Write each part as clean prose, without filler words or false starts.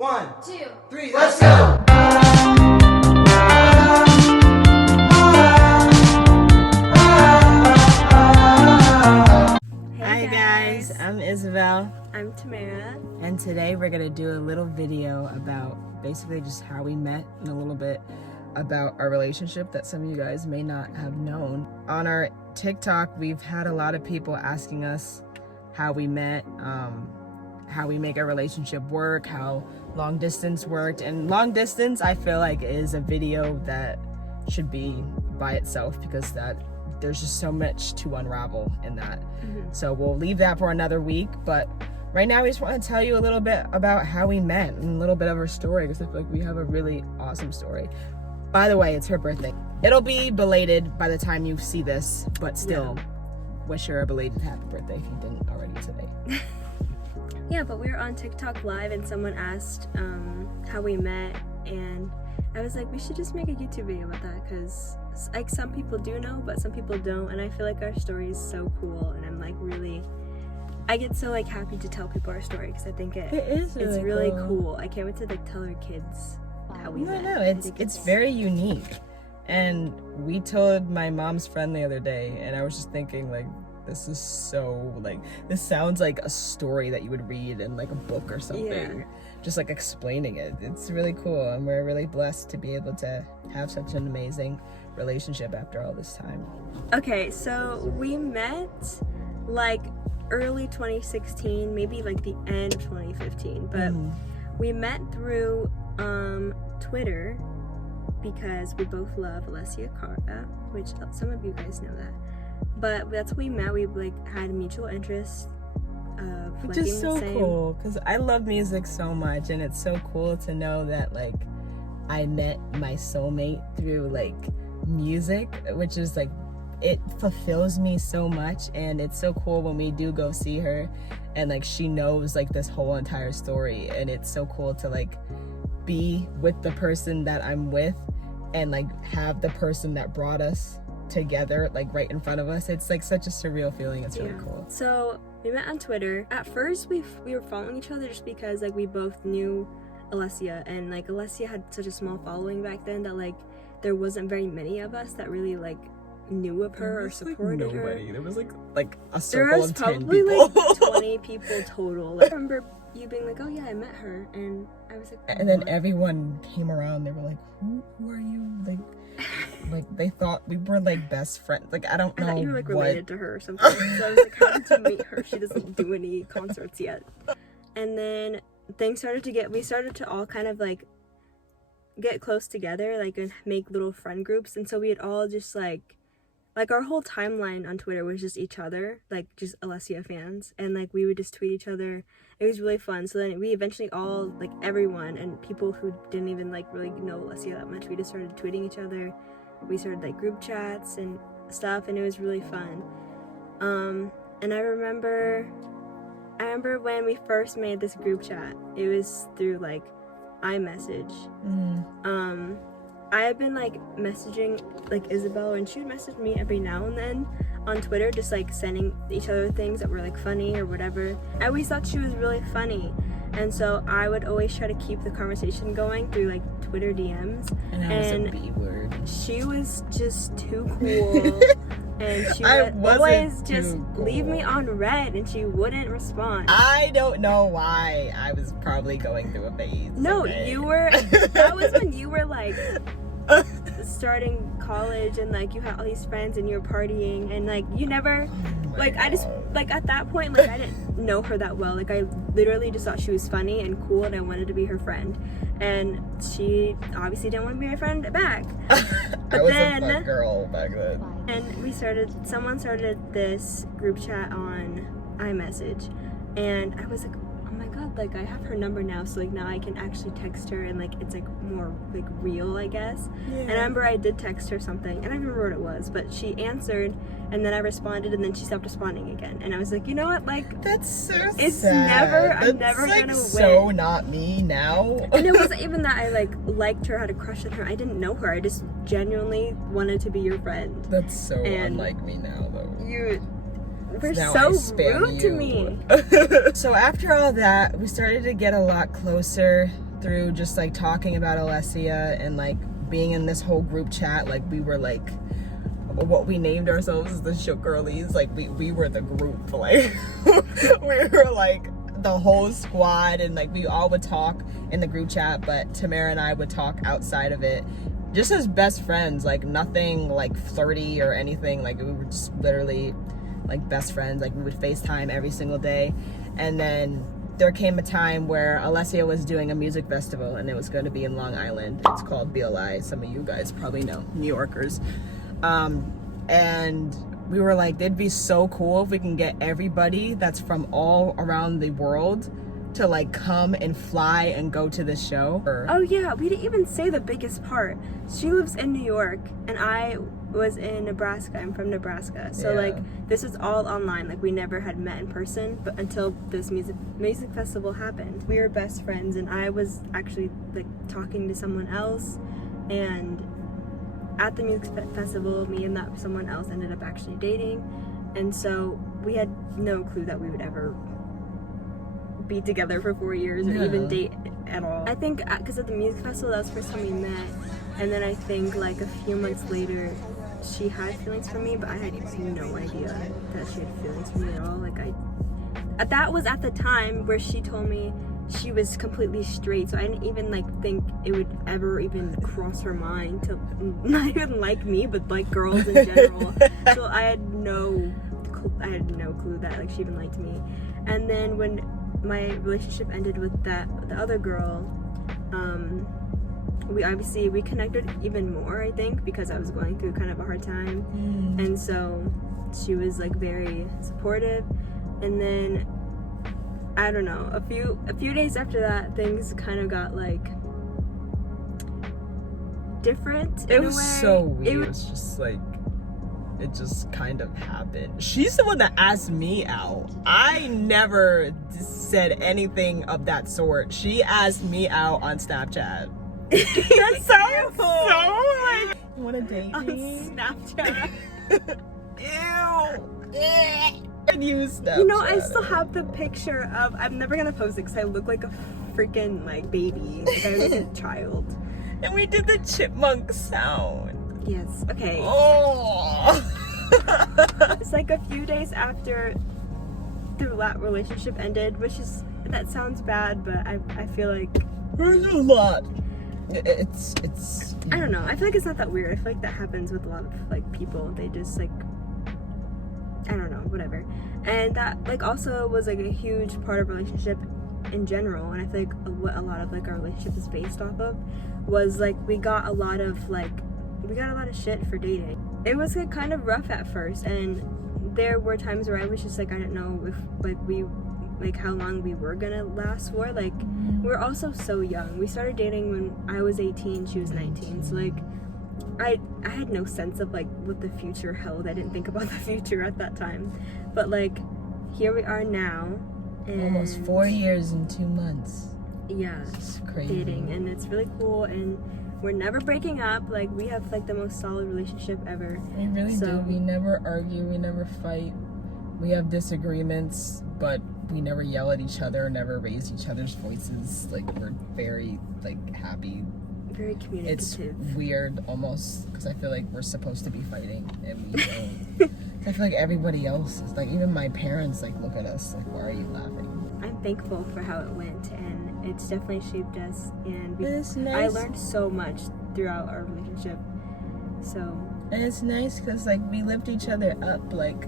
1, 2, 3, let's go! Hi guys, I'm Isabel. I'm Tamera. And today we're gonna do a little video about basically just how we met and a little bit about our relationship that some of you guys may not have known. On our TikTok, we've had a lot of people asking us how we met, how we make our relationship work, how long distance worked. And long distance, I feel like, is a video that should be by itself because there's just so much to unravel in that. So we'll leave that for another week, but right now we just want to tell you a little bit about how we met and a little bit of our story because I feel like we have a really awesome story. By the way, it's her birthday. It'll be belated by the time you see this, but still, wish her a belated happy birthday if you didn't already today. Yeah, but we were on TikTok live and someone asked how we met, and I was like, we should just make a YouTube video about that because like some people do know, but some people don't, and I feel like our story is so cool, and I'm like I get so like happy to tell people our story because I think it's really cool. I can't wait to like tell our kids how we met. No, it's very unique. And we told my mom's friend the other day, and I was just thinking like, this is so like, this sounds like a story that you would read in like a book or something. Yeah. Just like explaining it. It's really cool, and we're really blessed to be able to have such an amazing relationship after all this time. Okay, so we met like early 2016, maybe like the end of 2015, but we met through Twitter because we both love Alessia Cara, which some of you guys know that. But that's what we met. We like had mutual interests of which like, is so cool because I love music so much, and it's so cool to know that like I met my soulmate through like music, which is like, it fulfills me so much. And it's so cool when we do go see her and like she knows like this whole entire story, and it's so cool to like be with the person that I'm with and like have the person that brought us together like right in front of us. It's like such a surreal feeling. It's really cool. So we met on Twitter. At first we were following each other just because like we both knew Alessia, and like Alessia had such a small following back then that like there wasn't very many of us that really like knew of her or supported her. There was like a circle of 10 probably people. Like 20 people total. Like, I remember you being like, oh yeah, I met her, and I was like, and then everyone came around. They were like, who are you? Like they thought we were like best friends. Like I don't know. I thought you were like related to her or something. So I was like, how did you meet her? She doesn't do any concerts yet. And then we started to all kind of like get close together, like and make little friend groups. And so we had all just like our whole timeline on Twitter was just each other, like just Alessia fans, and like we would just tweet each other. It was really fun. So then we eventually all, like everyone and people who didn't even like really know Alessia that much, we just started tweeting each other. We started like group chats and stuff, and it was really fun. And I remember when we first made this group chat, it was through like iMessage. I had been like messaging like Isabel, and she would message me every now and then on Twitter, just like sending each other things that were like funny or whatever. I always thought she was really funny, and so I would always try to keep the conversation going through like Twitter DMs. And was a B word. She was just too cool. And she would always just leave me on red, and she wouldn't respond. I don't know why. I was probably going through a phase. No, okay? you were. That was when you were like starting college, and like you had all these friends, and you were partying, and like you never, like I just like at that point, like I didn't know her that well. Like I literally just thought she was funny and cool, and I wanted to be her friend. And she obviously didn't want to be my friend back. But I was then, a fun girl back then. And someone started this group chat on iMessage, and I was like, oh my god, like I have her number now, so like now I can actually text her, and like it's like more like real, I guess. Yeah. And I remember I did text her something, and I don't remember what it was, but she answered, and then I responded, and then she stopped responding again, and I was like, you know what, like that's so it's sad. I'm never like gonna so win. Not me now. And it wasn't even that I like liked her, had a crush on her. I didn't know her. I just genuinely wanted to be your friend. That's so unlike me now, though. You were Now so rude to me. So after all that, we started to get a lot closer through just like talking about Alessia and like being in this whole group chat, like we were like what we named ourselves as the Shook Girlies. Like we were the group, like we were like the whole squad, and like we all would talk in the group chat, but Tamera and I would talk outside of it just as best friends, like nothing like flirty or anything. Like we were just literally like best friends. Like we would FaceTime every single day. And then there came a time where Alessia was doing a music festival, and it was going to be in Long Island. It's called BLI. Some of you guys probably know, New Yorkers. And we were like, it'd be so cool if we can get everybody that's from all around the world to like come and fly and go to this show. Oh yeah, we didn't even say the biggest part. She lives in New York and I was in Nebraska. I'm from Nebraska. So like this was all online. Like we never had met in person, but until this music festival happened. We were best friends, and I was actually like talking to someone else, and at the music festival, me and that someone else ended up actually dating. And so we had no clue that we would ever be together for 4 years or even date at all. I think because at the music festival, that was the first time we met. And then I think like a few months later, she had feelings for me, but I had no idea that she had feelings for me at all. Like that was at the time where she told me she was completely straight, so I didn't even like think it would ever even cross her mind to not even like me, but like girls in general. So I had no clue that like she even liked me. And then when my relationship ended with the other girl, we connected even more, I think, because I was going through kind of a hard time. And so she was like very supportive. And then I don't know, a few days after that, things kind of got like different. It was so weird. It was just like, it just kind of happened. She's the one that asked me out. I never said anything of that sort. She asked me out on Snapchat. That sounds so like, you want to date me? On Snapchat. Ew. Snapchat. You know, I still have the picture of, I'm never gonna post it because I look like a freaking like baby. Like I look like a child. And we did the chipmunk sound. Yes, okay. Oh. It's like a few days after that relationship ended, that sounds bad, but I feel like there's a lot. It's I don't know. I feel like it's not that weird. I feel like that happens with a lot of like people. They just like, I don't know, whatever. And that like also was like a huge part of relationship in general. And I feel like what a lot of like our relationship is based off of was like we got a lot of shit for dating. It was like kind of rough at first, and there were times where I was just like, I didn't know if like how long we were gonna last for. Like we're also so young. We started dating when I was 18, she was 19. So like I had no sense of like what the future held. I didn't think about the future at that time. But like here we are now, and almost 4 years and 2 months. Yeah, it's crazy. Dating, and it's really cool, and we're never breaking up. Like we have like the most solid relationship ever. We really do. We never argue, we never fight. We have disagreements, but we never yell at each other, never raise each other's voices. Like we're very like happy. Very communicative. It's weird almost because I feel like we're supposed to be fighting and we don't. I feel like everybody else is like, even my parents like look at us like, why are you laughing? I'm thankful for how it went, and it's definitely shaped us, and it's nice. I learned so much throughout our relationship. So and it's nice because like we lift each other up. Like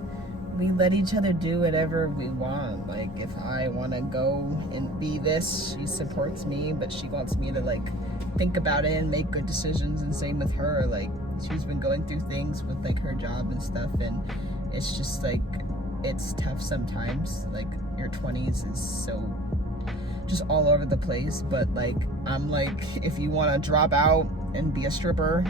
we let each other do whatever we want. Like if I want to go and be this, she supports me, but she wants me to like think about it and make good decisions. And same with her. Like she's been going through things with like her job and stuff, and it's just like it's tough sometimes. Like your 20s is so just all over the place, but like I'm like, if you want to drop out and be a stripper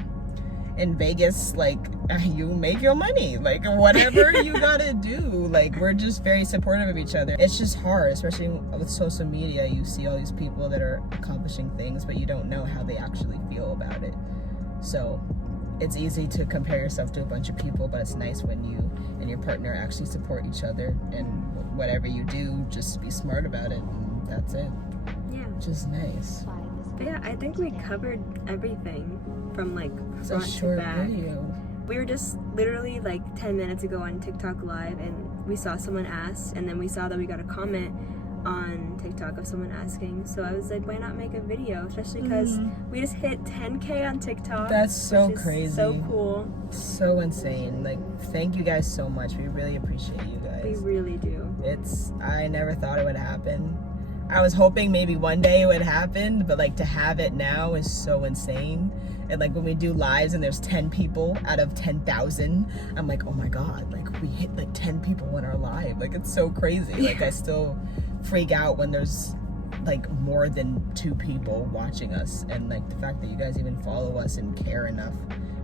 in Vegas, like you make your money, like whatever you gotta do. Like we're just very supportive of each other. It's just hard, especially with social media. You see all these people that are accomplishing things, but you don't know how they actually feel about it. So it's easy to compare yourself to a bunch of people, but it's nice when you and your partner actually support each other, and whatever you do, just be smart about it, and that's it. Yeah, which is nice. But yeah, I think we covered everything from like It's a front to short back. video. We were just literally like 10 minutes ago on TikTok live, and we saw someone ask, and then we saw that we got a comment on TikTok of someone asking. So I was like, why not make a video? Especially because we just hit 10K on TikTok. That's so which is crazy. So cool. So insane. Like, thank you guys so much. We really appreciate you guys. We really do. I never thought it would happen. I was hoping maybe one day it would happen, but like to have it now is so insane. And like when we do lives and there's 10 people out of 10,000, I'm like, oh my God, like we hit like 10 people in our live. Like it's so crazy. Like I still freak out when there's like more than 2 people watching us. And like the fact that you guys even follow us and care enough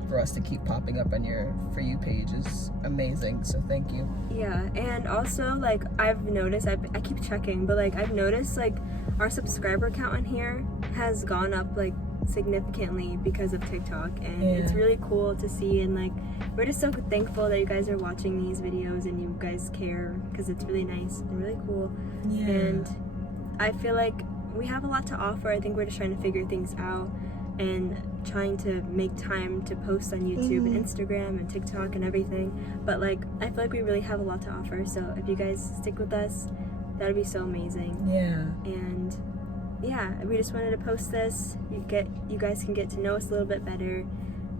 for us to keep popping up on your For You page is amazing. So thank you. Yeah, and also like I've noticed, I keep checking, but like I've noticed like our subscriber count on here has gone up like significantly because of TikTok, and it's really cool to see. And like we're just so thankful that you guys are watching these videos and you guys care, because it's really nice and really cool. And I feel like we have a lot to offer. I think we're just trying to figure things out and trying to make time to post on YouTube and Instagram and TikTok and everything. But like I feel like we really have a lot to offer, so if you guys stick with us, that would be so amazing. And yeah, we just wanted to post this. You guys can get to know us a little bit better.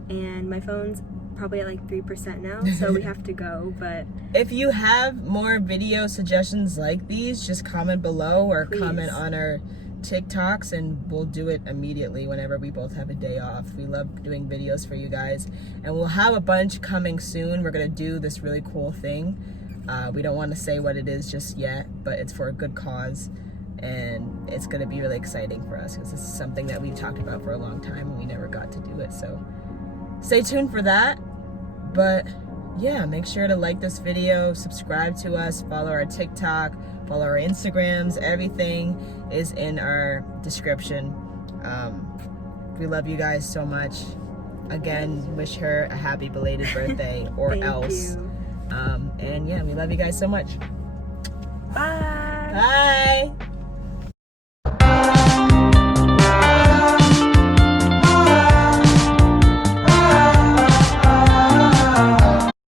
And my phone's probably at like 3% now, so we have to go. But if you have more video suggestions like these, just comment below or comment on our TikToks, and we'll do it immediately whenever we both have a day off. We love doing videos for you guys, and we'll have a bunch coming soon. We're gonna do this really cool thing. We don't want to say what it is just yet, but it's for a good cause, and it's gonna be really exciting for us because this is something that we've talked about for a long time and we never got to do it. So stay tuned for that. But yeah, make sure to like this video, subscribe to us, follow our TikTok, follow our Instagrams. Everything is in our description. We love you guys so much. Again, wish her a happy belated birthday or Thank else. you. And yeah, we love you guys so much. Bye. Bye.